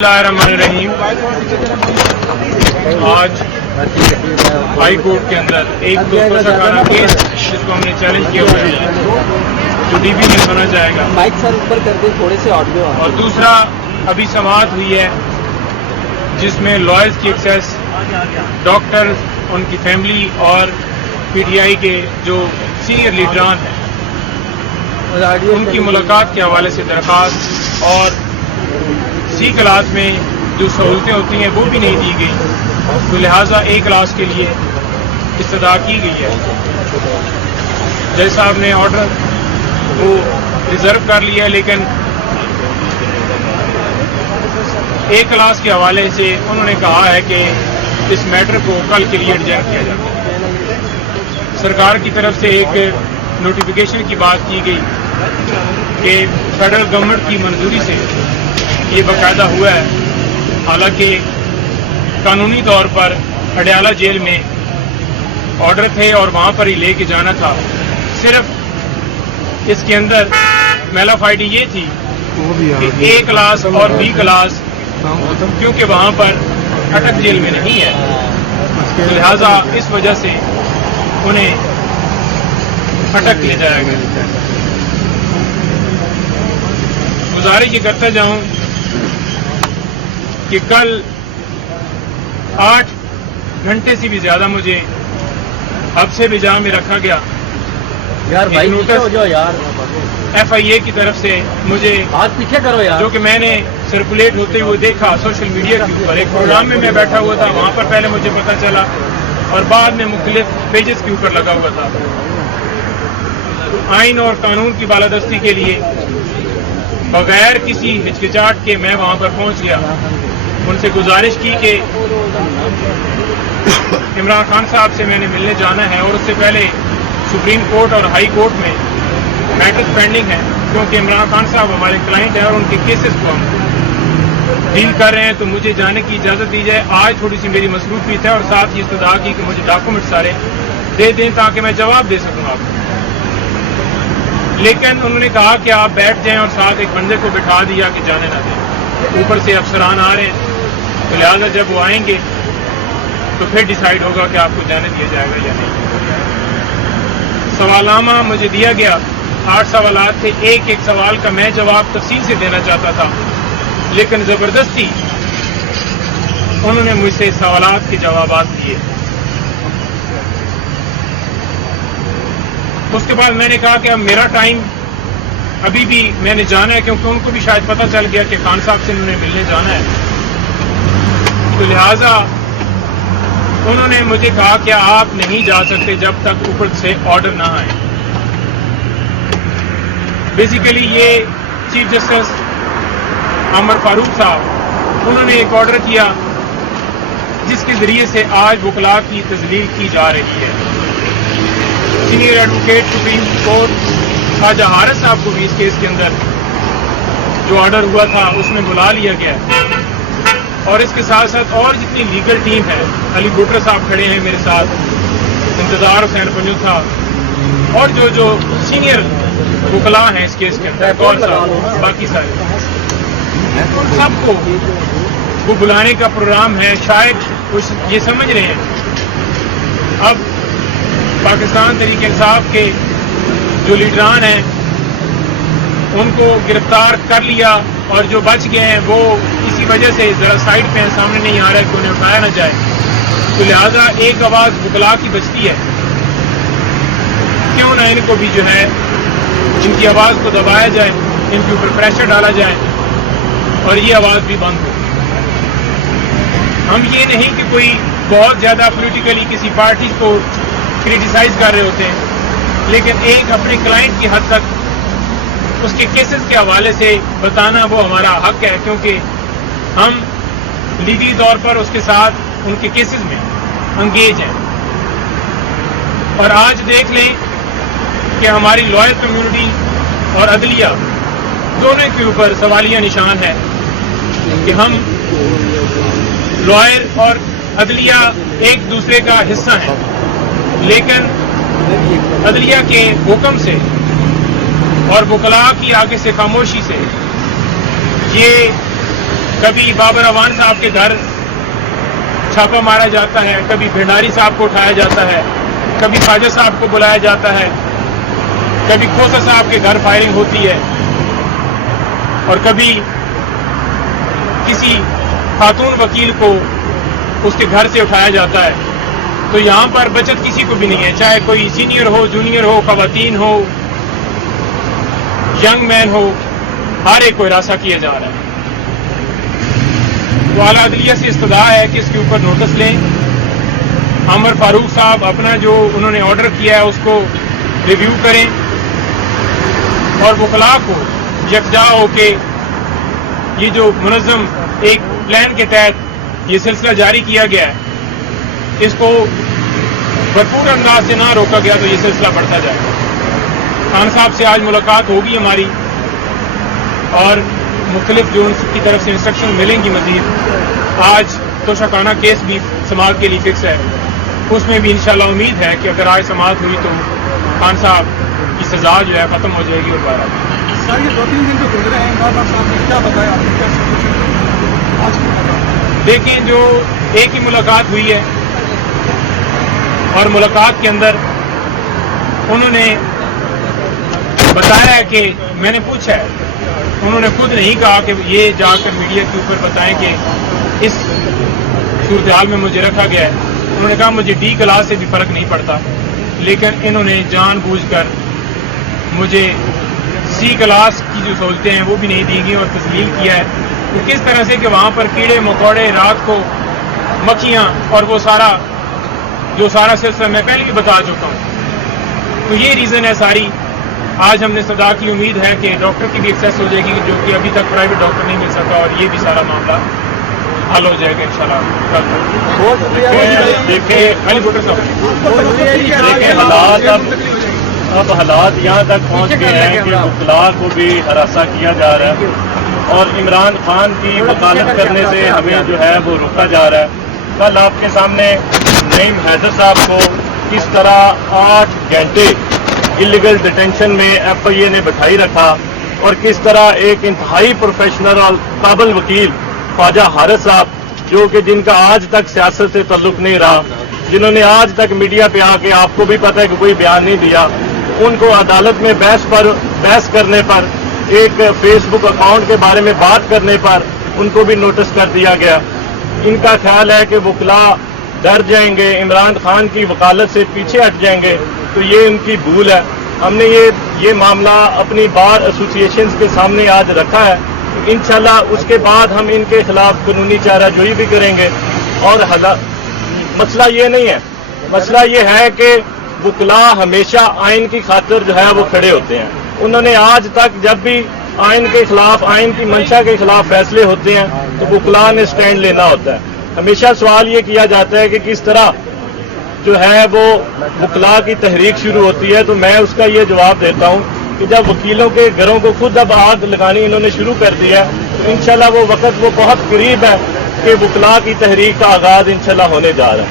बिस्मिल्लाहिर्रहमानिर्रहीम। आज high court के अंदर एक तो सरकारा केस जिसको हमने चैलेंज किया हुआ है जो डीबी में सुना जाएगा, माइक सर ऊपर कर दे थोड़े से ऑडियो। और दूसरा अभी समाअत हुई है जिसमें लॉयर्स की एक्सेस, डॉक्टर, उनकी फैमिली और पीटीआई के जो सीनियर लीडरान हैं उनकी मुलाकात के हवाले से दरख्वास्त और सी क्लास में जो सहूलतें होती हैं वो भी नहीं दी गई, तो लिहाजा ए क्लास के लिए इस्तदा की गई है। जज साहब ने ऑर्डर वो रिजर्व कर लिया, लेकिन ए क्लास के हवाले से उन्होंने कहा है कि इस मैटर को कल के लिए एडजर्न किया जाता है। सरकार की तरफ से एक नोटिफिकेशन की बात की गई कि फेडरल गवर्नमेंट की मंजूरी से ये बाकायदा हुआ है, हालांकि कानूनी तौर पर अडयाला जेल में ऑर्डर थे और वहां पर ही लेके जाना था। सिर्फ इसके अंदर मैलाफाइडी ये थी कि ए क्लास और बी क्लास क्योंकि वहां पर अटक जेल में नहीं है, तो लिहाजा इस वजह से उन्हें अटक ले जाया गया। गुजारिश ये करता जाऊं कि कल 8 घंटे से भी ज्यादा मुझे हब्से बिजा में रखा गया। यार भाई पीछे हो जाओ यार। FIA की तरफ से मुझे हाथ पीछे करो यार, जो कि मैंने सर्कुलेट होते हुए देखा सोशल मीडिया के ऊपर। एक प्रोग्राम में मैं बैठा हुआ था, वहां पर पहले मुझे पता चला और बाद में मुख्तलिफ पेजेस के ऊपर लगा हुआ था। आइन और कानून की बालादस्ती के लिए बगैर किसी हिचकिचाहट के मैं वहां पर पहुंच गया। उनसे गुजारिश की कि इमरान खान साहब से मैंने मिलने जाना है और उससे पहले सुप्रीम कोर्ट और हाई कोर्ट में मैटर्स पेंडिंग है, क्योंकि इमरान खान साहब हमारे क्लाइंट हैं और उनके केसेस को हम डील कर रहे हैं, तो मुझे जाने की इजाज़त दी जाए। आज थोड़ी सी मेरी मसरूफियत है और साथ ही इस्तदा की कि मुझे डॉक्यूमेंट सारे दे दें ताकि मैं जवाब दे सकूँ आपको। लेकिन उन्होंने कहा कि आप बैठ जाएं और साथ एक बंदे को बिठा दिया कि जाने ना दें। ऊपर से अफसरान आ रहे हैं, तो लिहाजा जब वो आएंगे तो फिर डिसाइड होगा कि आपको जाने दिया जाएगा या नहीं। सवालनामा मुझे दिया गया, 8 सवालात थे। एक एक सवाल का मैं जवाब तफसील से देना चाहता था, लेकिन जबरदस्ती उन्होंने मुझसे सवालात के जवाब दिए। उसके बाद मैंने कहा कि अब मेरा टाइम अभी भी मैंने जाना है, क्योंकि उनको भी शायद पता चल गया कि खान साहब से उन्होंने मिलने जाना है, तो लिहाजा उन्होंने मुझे कहा कि आप नहीं जा सकते जब तक ऊपर से ऑर्डर ना आए। बेसिकली ये चीफ जस्टिस उमर फारूक साहब उन्होंने एक ऑर्डर किया जिसके जरिए से आज वकला की तजलील की जा रही है। Senior advocate Supreme Court Khawaja Haris साहब को भी इस केस के अंदर जो ऑर्डर हुआ था उसमें बुला लिया गया है, और इसके साथ साथ और जितनी लीगल टीम है, अली बुटर साहब खड़े हैं मेरे साथ, इंतजार हुसैन पंजू था, और जो सीनियर वकला हैं इस केस के अंदर, कौन साहब, बाकी सारे, सबको वो बुलाने का प्रोग्राम है। शायद कुछ ये समझ रहे हैं अब पाकिस्तान तहरीक इंसाफ के जो लीडरान हैं उनको गिरफ्तार कर लिया, और जो बच गए हैं वो इसी वजह से जरा साइड पे हैं, सामने नहीं आ रहा है कि उन्हें उठाया ना जाए, तो लिहाजा एक आवाज़ वकला की बचती है। क्यों ना इनको भी जो है इनकी आवाज़ को दबाया जाए, इनके ऊपर प्रेशर डाला जाए और ये आवाज़ भी बंद हो। हम ये नहीं कि कोई बहुत ज़्यादा पॉलिटिकली किसी पार्टी को क्रिटिसाइज कर रहे होते हैं, लेकिन एक अपने क्लाइंट की हद तक उसके केसेस के हवाले से बताना वो हमारा हक है, क्योंकि हम लीगली तौर पर उसके साथ उनके केसेस में अंगेज हैं। और आज देख लें कि हमारी लॉयर कम्युनिटी और अदलिया दोनों के ऊपर सवालिया निशान है कि हम लॉयर और अदलिया एक दूसरे का हिस्सा हैं, लेकिन अदलिया के हुक्म से और वकला की आगे से खामोशी से ये کبھی بابر اعوان صاحب کے گھر چھاپا مارا جاتا ہے، کبھی بھنڈاری صاحب کو اٹھایا جاتا ہے، کبھی خواجہ صاحب کو بلایا جاتا ہے، کبھی کھوسا صاحب کے گھر فائرنگ ہوتی ہے، اور کبھی کسی خاتون وکیل کو اس کے گھر سے اٹھایا جاتا ہے. تو یہاں پر بچت کسی کو بھی نہیں ہے، چاہے کوئی سینئر ہو، جونیئر ہو، خواتین ہو، ینگ مین ہو، ہر ایک کو ہراساں کیا جا رہا ہے. تو اعلیٰ عدلیہ سے استدعا ہے کہ اس کے اوپر نوٹس لیں. عمر فاروق صاحب اپنا جو انہوں نے آرڈر کیا ہے اس کو ریویو کریں اور وکلاء کو یکجا ہو کے یہ جو منظم ایک پلان کے تحت یہ سلسلہ جاری کیا گیا ہے اس کو بھرپور انداز سے نہ روکا گیا تو یہ سلسلہ بڑھتا جائے گا. خان صاحب سے آج ملاقات ہوگی ہماری اور مختلف جو ان کی طرف سے انسٹرکشن ملیں گی. مزید آج توشکانہ کیس بھی سماعت کے لیے فکس ہے، اس میں بھی انشاءاللہ امید ہے کہ اگر آج سماعت ہوئی تو خان صاحب کی سزا جو ہے ختم ہو جائے گی. اور بارہ سر یہ 2-3 دن جو گزرے ہیں عمران صاحب نے کیا بتایا آپ نے کیا آج کی دیکھیں جو ایک ہی ملاقات ہوئی ہے اور ملاقات کے اندر انہوں نے بتایا ہے کہ میں نے پوچھا ہے، انہوں نے خود نہیں کہا کہ یہ جا کر میڈیا کے اوپر بتائیں کہ اس صورتحال میں مجھے رکھا گیا ہے. انہوں نے کہا مجھے ڈی کلاس سے بھی فرق نہیں پڑتا، لیکن انہوں نے جان بوجھ کر مجھے سی کلاس کی جو سہولتیں ہیں وہ بھی نہیں دی گئی اور تسلیل کیا ہے. تو کس طرح سے کہ وہاں پر کیڑے مکوڑے، رات کو مکھیاں اور وہ سارا سلسلہ میں پہلے بھی بتا چکا ہوں. تو یہ ریزن ہے ساری. آج ہم نے صدا کی امید ہے کہ ڈاکٹر کی بھی ایکسیس ہو جائے گی جو کہ ابھی تک پرائیویٹ ڈاکٹر نہیں مل سکا، اور یہ بھی سارا معاملہ حل ہو جائے گا انشاءاللہ کل تک. دیکھیں اب حالات یہاں تک پہنچ گئے ہیں کہ وکلاء کو بھی ہراساں کیا جا رہا ہے اور عمران خان کی وکالت کرنے سے ہمیں جو ہے وہ روکا جا رہا ہے. کل آپ کے سامنے نعیم حیدر صاحب کو کس طرح 8 گھنٹے انلیگل ڈیٹینشن میں ایف آئی اے نے بٹھائی رکھا اور کس طرح ایک انتہائی پروفیشنل اور قابل وکیل خواجہ حارث صاحب جو کہ جن کا آج تک سیاست سے تعلق نہیں رہا، جنہوں نے آج تک میڈیا پہ آ کے آپ کو بھی پتہ ہے کہ کوئی بیان نہیں دیا، ان کو عدالت میں بحث کرنے پر، ایک فیس بک اکاؤنٹ کے بارے میں بات کرنے پر ان کو بھی نوٹس کر دیا گیا. ان کا خیال ہے کہ وکلاء ڈر جائیں گے، عمران خان کی وکالت سے پیچھے ہٹ جائیں گے، تو یہ ان کی بھول ہے. ہم نے یہ معاملہ اپنی بار ایسوسی ایشنز کے سامنے آج رکھا ہے. انشاءاللہ اس کے بعد ہم ان کے خلاف قانونی چارہ جوئی بھی کریں گے. اور مسئلہ یہ نہیں ہے، مسئلہ یہ ہے کہ وکلاء ہمیشہ آئین کی خاطر جو ہے وہ کھڑے ہوتے ہیں. انہوں نے آج تک جب بھی آئین کے خلاف، آئین کی منشا کے خلاف فیصلے ہوتے ہیں تو وکلاء نے سٹینڈ لینا ہوتا ہے. ہمیشہ سوال یہ کیا جاتا ہے کہ کس طرح جو ہے وہ وکلاء کی تحریک شروع ہوتی ہے، تو میں اس کا یہ جواب دیتا ہوں کہ جب وکیلوں کے گھروں کو خود اب آگ لگانی انہوں نے شروع کر دیا ہے تو انشاءاللہ وہ وقت وہ بہت قریب ہے کہ وکلاء کی تحریک کا آغاز انشاءاللہ ہونے جا رہا ہے.